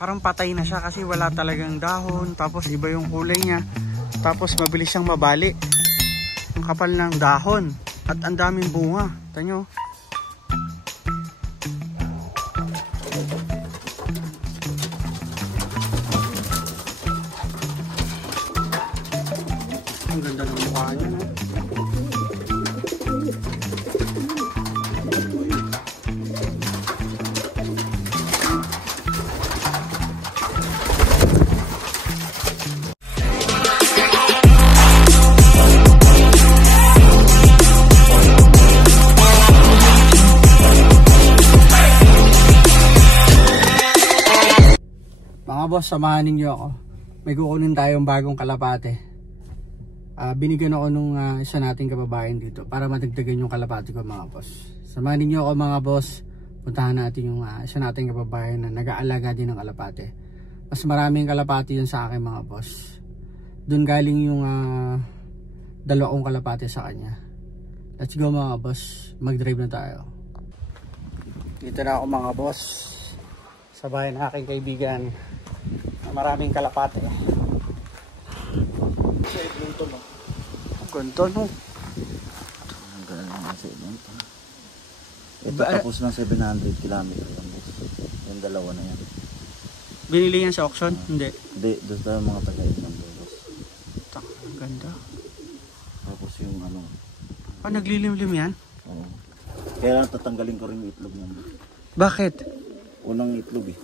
parang patay na siya kasi wala talagang dahon, tapos iba yung kulay niya, tapos mabilis siyang mabali. Ang kapal ng dahon at ang daming bunga. Tanyo. Ang ganda ng mukha niya, no? Mga boss, samahan ninyo ako. May kukunin tayong bagong kalapate. Binigyan ako nung isa nating kababayan dito para madagdagan yung kalapate ko, mga boss. Samahan ninyo ako, mga boss. Puntahan natin yung isa nating kababayan na nag-aalaga din ng kalapate. Mas maraming kalapate yun sa akin, mga boss. Doon galing yung dalawa kong kalapate sa kanya. Let's go, mga boss. Mag-drive na tayo. Dito na ako, mga boss. Sa bahay ng aking kaibigan. Maraming kalapate. Sa Edmonton, no? Ang ganda, no? Ang ganda nga sa Edmonton. Ito tapos ng 700 kilometer lang. Yung dalawa na yan. Binili yan sa auction? Hindi. Hindi, doon tayo mga taga-Edmonton. Ang ganda. Tapos yung ano. Naglilimlim yan? Oo. Kaya lang tatanggalin ko rin yung itlog niyan. Bakit? Unang itlog eh.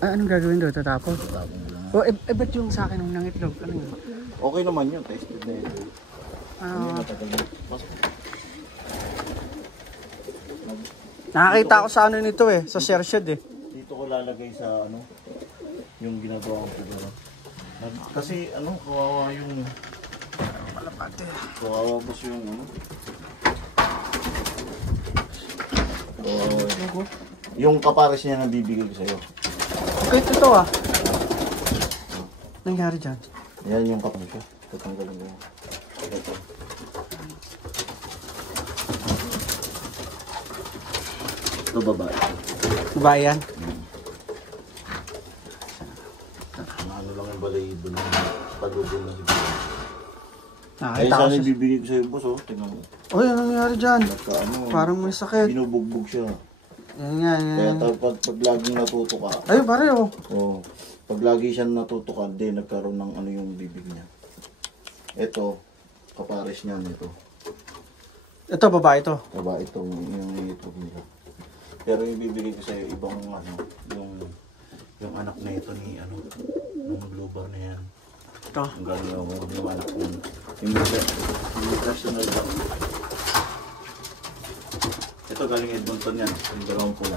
Anong gagawin doon? Tatapon? Tatapon mo lang. Ba't yung sa akin unang itlog? Ano yun? Okay naman yun, tested na yun. Hindi matagal na. Nakakita ko sa ano nito eh, sa Sershed eh. Dito ko lalagay sa ano, yung ginagawa ko dito. Kasi ano, kawawa yung Kalapate. kawawa boss yung ano. Kawawa. Yung kapares niya na bibigay ko sa'yo. Okay, ito ah. Nangyari dyan? Yan yung kapal siya. Tatanggalin mo yan. Ito. Ito babae. Babae yan? Ano lang yung balayibo na pagubong na siguro. Ay, Nakakita ko sana sa... ibibigay ko sa'yo boss, oh. Tingnan mo. Uy, ano nangyari dyan? Ano, Parang may sakit. binubugbog siya. Yan yan Kaya yan. pag laging natuto ka, Ay, pare oh. oh, pag lagi siya natuto ka, di nagkaroon ng ano yung bibig niya. Ito, kapares niya nito. Ito, babae ito. Diba, itong yung itlog nila. Pero yung bibigay ko sa'yo, ibang ano, yung anak na ito ni ano, yung blue bar na yan. Ito. Ang galing ako, yung anak ko. Yung personal lang. Ito galing Edmonton yan, yung dalawang pula.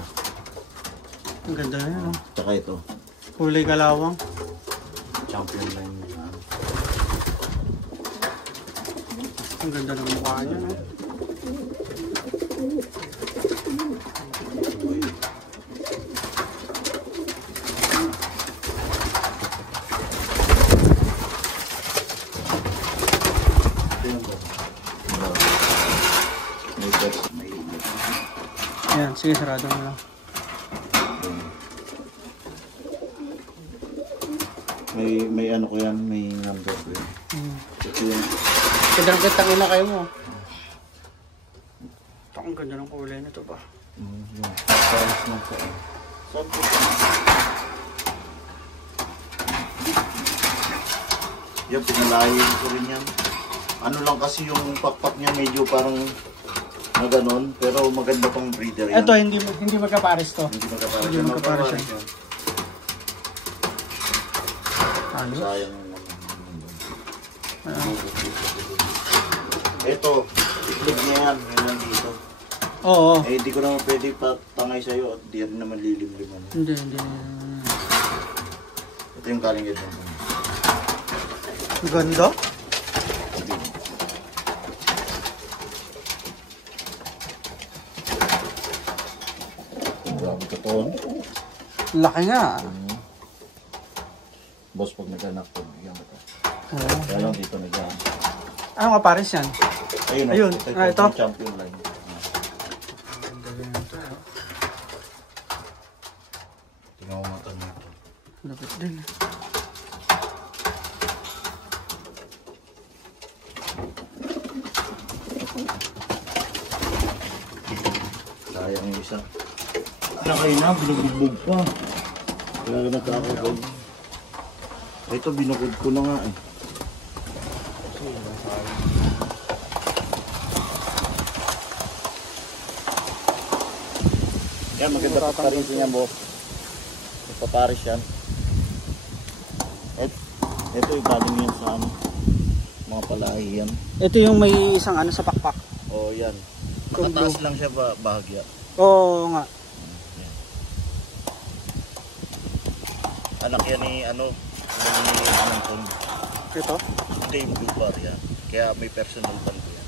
Ang ganda na yan oh. Tsaka ito, Kulay kalawang. champion line. Ang ganda ng mukha niya no. Ayan, sige, sarado mo lang. May ano ko yan, may number ko yan. Ito yung... Kadang-kadang na kayo mo. Ito, ang ganda ng kulay na ito ba? yung pares ng po. Yan, pinalayin ko rin yan. Ano lang kasi yung pakpak niya medyo parang na ganon, pero maganda pang breeder yan. Ito, hindi magkapares to. Hindi magkapares. Hindi magkapares yan. Ano? Sayang. Ito, itlog niya yan. Yan lang dito. Oo. Eh, hindi ko naman pwede patangay sa'yo at di rin naman lilim-liman. Hindi. Ito yung galing ito. Ganda? Grabe ka to. Laki nga. Boss, pag nag-anak to, bigyan ka to. Oo. Kaya lang dito nag-anak. Ano nga pares yan? Ayun. Ito? Yung champion line. Tingnan mo mata nito. Lapit din. Sayang yung isa. Kayo na, binubugbog pa. Kaya nagkakagay. Ito, binukod ko na nga eh. Kasi, sayang. Yan, maganda pa rin niya, boss. Paparis yan. Ito ibaling yan sa ano, mga palahi yan. Ito yung may isang ano sa pakpak. Oo, yan. Nakataas lang siya bahagya. Oo nga. Anak yan ni ano, ni Anton. Ito? Hindi yung blue bar yan. Kaya may personal ban ko yan.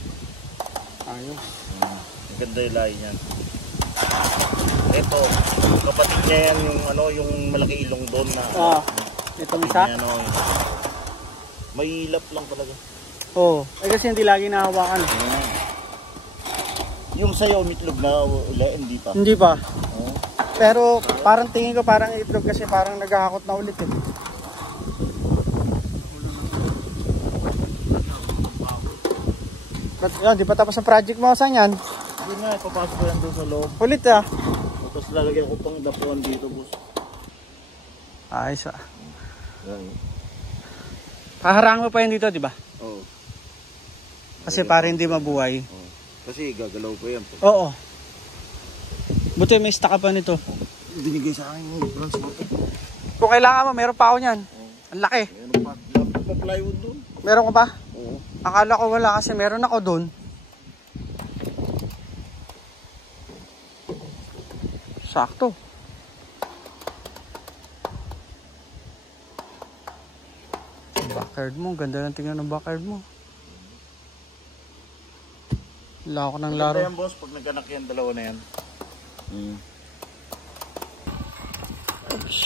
Ayos. Maganda yung lahi niyan. Ito, kapatid niya yan yung ano, yung malaki ilong doon na. Itong isa? Ano, may ilap lang talaga. Oo. Kasi hindi lagi nahawakan. Yung sayo umitlog na uli, hindi pa. Hindi pa. Pero parang tingin ko parang itlog kasi parang naghahakot na ulit eh. Di pa tapos ang project mo, saan yan? Hindi nga, papasok ko yan doon sa loob. Ulit ah. Tapos lalagyan ko pang dapuan dito, boss. Ayos ah. Yan. Haharang mo pa yun dito, di ba? Oo. Kasi para hindi mabuhay. Oo. Kasi gagalaw ko yan. Oo. Buti may stock ka pa nito. Binigay sa akin yung transport. Kung kailangan mo, meron pa ako niyan. Ang laki. Meron pa. Lapit pa plywood doon. Meron ka pa? Oo. Akala ko wala kasi meron ako doon. Sakto. Backyard mo, ganda ng tingnan ng backyard mo. Wala ako ng laro. Ganda yan, boss, pag nag-anak yan, dalawa na yan. Oops.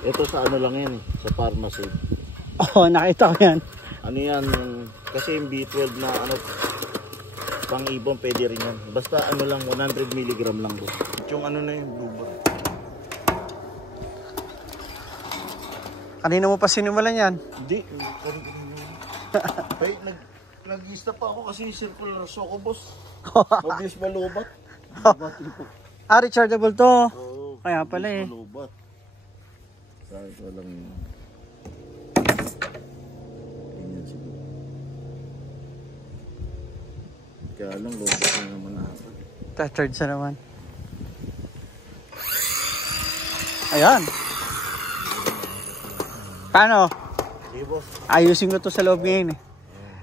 Ito sa ano lang yan eh, sa pharmacy. Oo, nakita ko yan. Ano yan, kasi yung B12 na ano, pang ibon pwede rin yan. Basta ano lang, 100 mg lang po. Yung ano na yung blue bar. Kanina mo pa sinimulan yan? Hindi, nag-i-stop pa ako kasi circular ako, boss. Mabilis malubat. Rechargeable to. Oo, Kaya pala eh. malubat. Sabi ko lang yun. Ganyan siguro. Kaya lang, lubat na naman ako. Charge na naman. Ayan. Paano? Sige, boss. Ayusin ko to sa loob ngayon eh.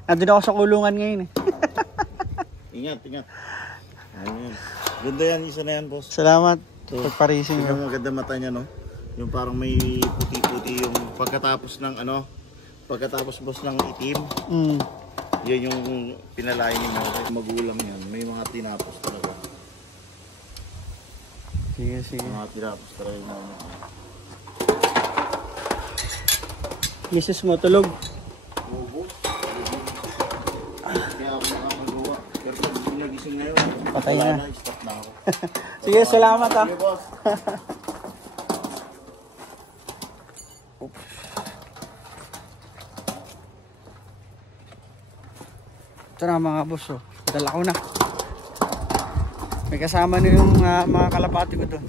Nandun ako sa kulungan ngayon eh. Ingat, ingat. Ayun. Ganda yan, isa na yan, boss. Salamat. So, Pagparising tingnan ko. mo maganda mata niya, no? Yung parang may puti-puti yung pagkatapos ng ano, pagkatapos boss ng itim. Yan yung pinalain niya, magulang yan. May mga tinapos talaga. Sige, sige. Mga tinapos talaga yung mga. Misis mo tulog. Boss. Kaya ako nakakagawa. Pero pag nagising ngayon, Patay wala na. Stop na ako. Sige, salamat ah. Sige, boss. Ito na mga boss oh. Dala ko na. May kasama na yung mga kalapati ko doon.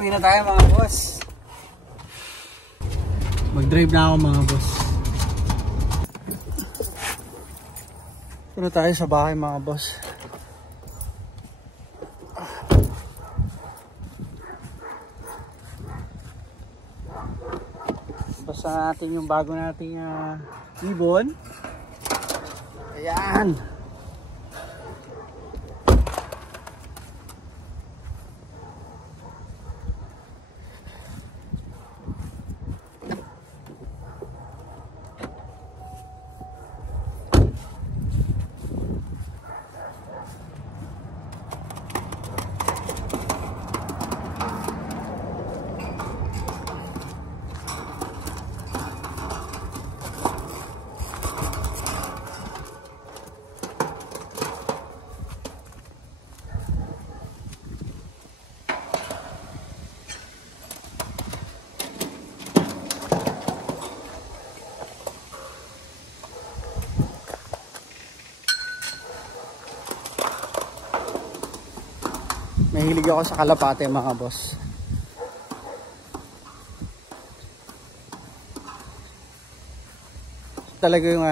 Uwi na tayo mga boss. Mag-drive na ako mga boss. Ito na tayo sa bahay mga boss. Basta natin yung bago nating ibon. Ayan. Mahilig ako sa kalapate mga boss. Talaga yung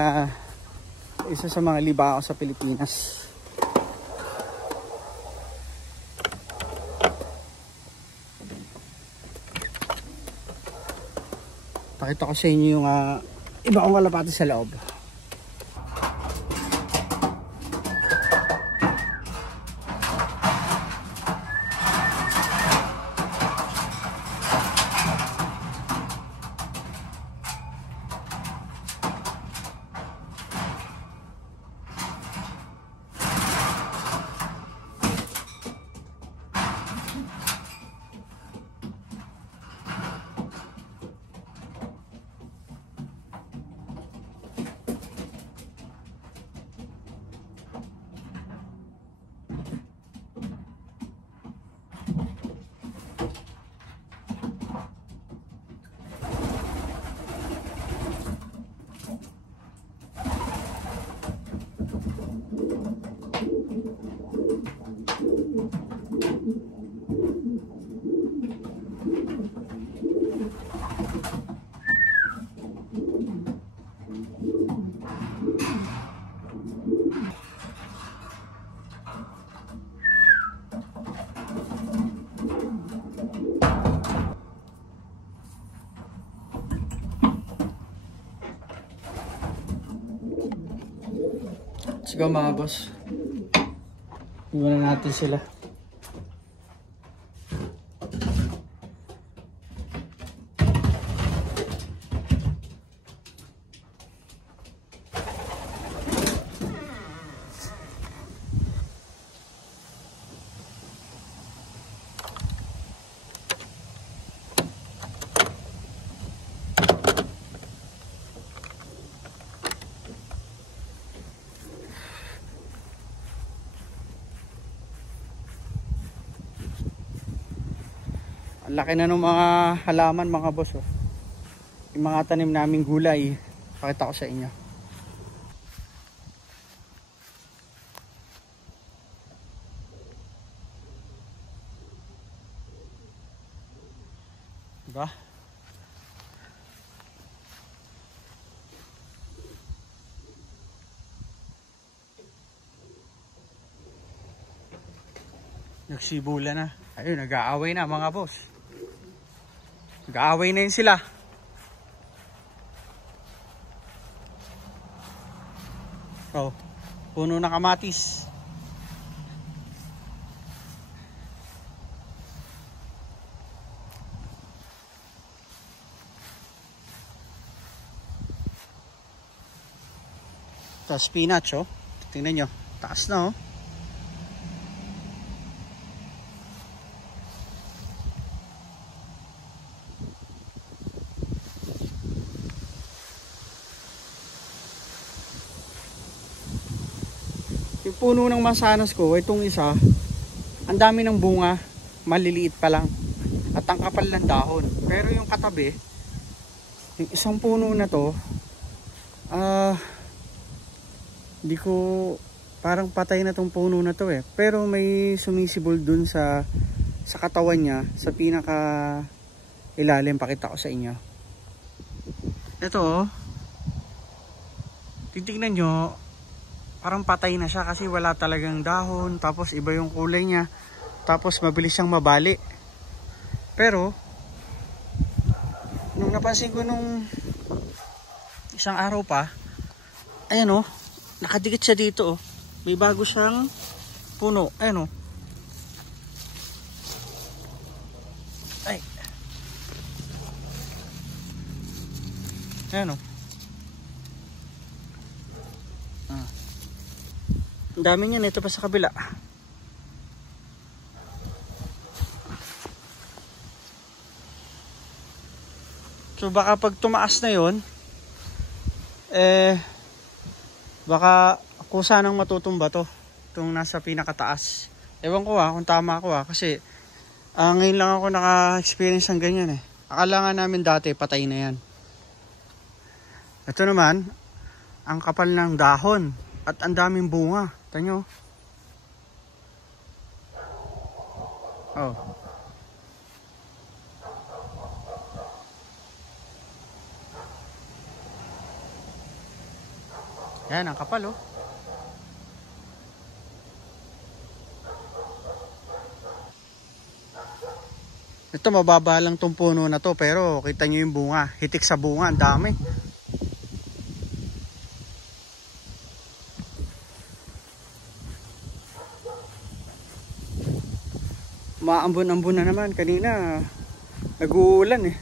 isa sa mga libangan ko sa Pilipinas. Pakita ko sa inyo yung iba kong kalapate sa loob. Sige mga boss, iwan na natin sila. Ang laki na ng mga halaman mga boss, oh. Yung mga tanim naming gulay, pakita ko sa inyo. Diba? Nagsibula na. Ayun, nag-aaway na mga boss. Nag-aaway na yun sila. Oh, puno na kamatis. Ito, spinach, oh. Tingnan nyo, taas na, oh. Yung puno ng mansanas ko, itong isa, ang dami ng bunga, maliliit pa lang, at ang kapal ng dahon. Pero yung katabi, yung isang puno na to, hindi ko, parang patay na tong puno na to eh. Pero may sumisibol dun sa katawan niya, sa pinaka ilalim, pakita ko sa inyo. Ito oh. Titignan nyo, parang patay na siya kasi wala talagang dahon. Tapos iba yung kulay niya. Tapos mabilis siyang mabali. Pero, nung napansin ko nung isang araw pa, ayan oh, nakadikit siya dito oh. May bago siyang puno. Ayan oh. Ay. Ayan oh. Ang dami niyan, ito pa sa kabila. So baka pag tumaas na yon, baka kusa nang matutumba to, itong nasa pinakataas. Ewan ko kung tama ako kasi ngayon lang ako naka-experience ng ganyan eh. Akala nga namin dati patay na yan. Ito naman, ang kapal ng dahon at ang daming bunga. Tanyo. Oh. Yan, ang kapal oh. Ito mababa lang tong puno na to, pero kita nyo yung bunga. Hitik sa bunga, ang dami. Maambon-ambon na naman. Kanina nag-uulan eh.